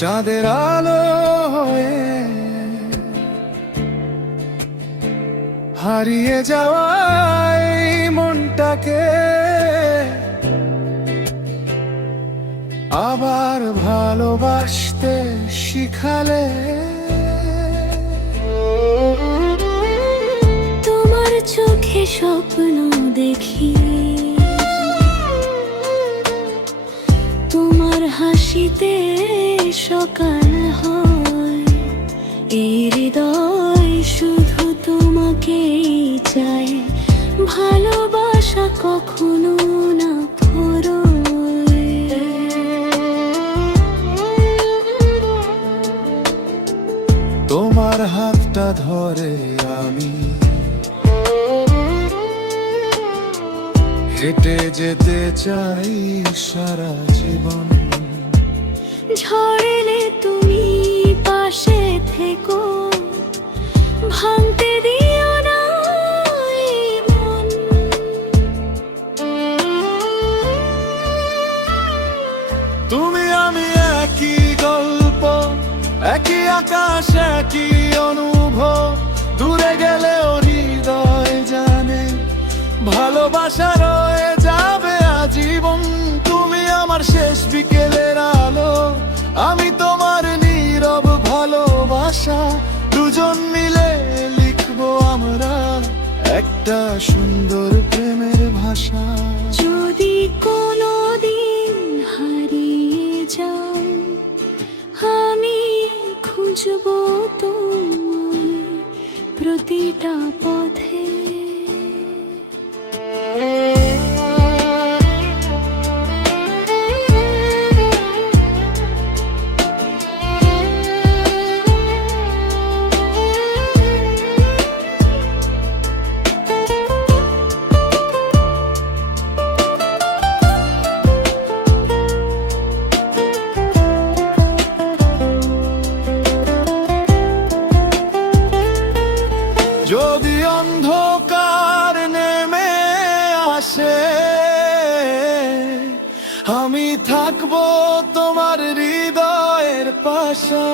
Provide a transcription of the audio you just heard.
চাঁদের আলো হয়ে হারিয়ে যাওয়াই মনটাকে আবার ভালোবাসতে শিখালে। তোমার চোখে স্বপ্ন দেখি, তোমার হাসিতে সকাল হয়, এই হৃদয় শুধু তোমাকেই চায়, ভালোবাসা কখনো না ফুরোয়। তোমার হাতটা ধরে আমি হেঁটে যেতে চাই সারা জীবন। ঝড় এলে তুমি পাশে থেকো, ভাঙতে দিও না এই মন। তুমি আমি একই গল্প, একই আকাশ, একই অনুভব। দূরে গেলেও হৃদয় জানে ভালোবাসা রয়ে যাবে আজীবন। তুমি আমার শেষ বিকেলের আলো, আমি তোমার নীরব ভালোবাসা। দুজন মিলে লিখবো আমরা একটা সুন্দর প্রেমের ভাষা। যদি কোনোদিন হারিয়ে যাও, আমি খুঁজবো তোমায় প্রতিটা পথে। যদি অন্ধকার নেমে আসে, আমি থাকবো তোমার হৃদয়ের পাশে।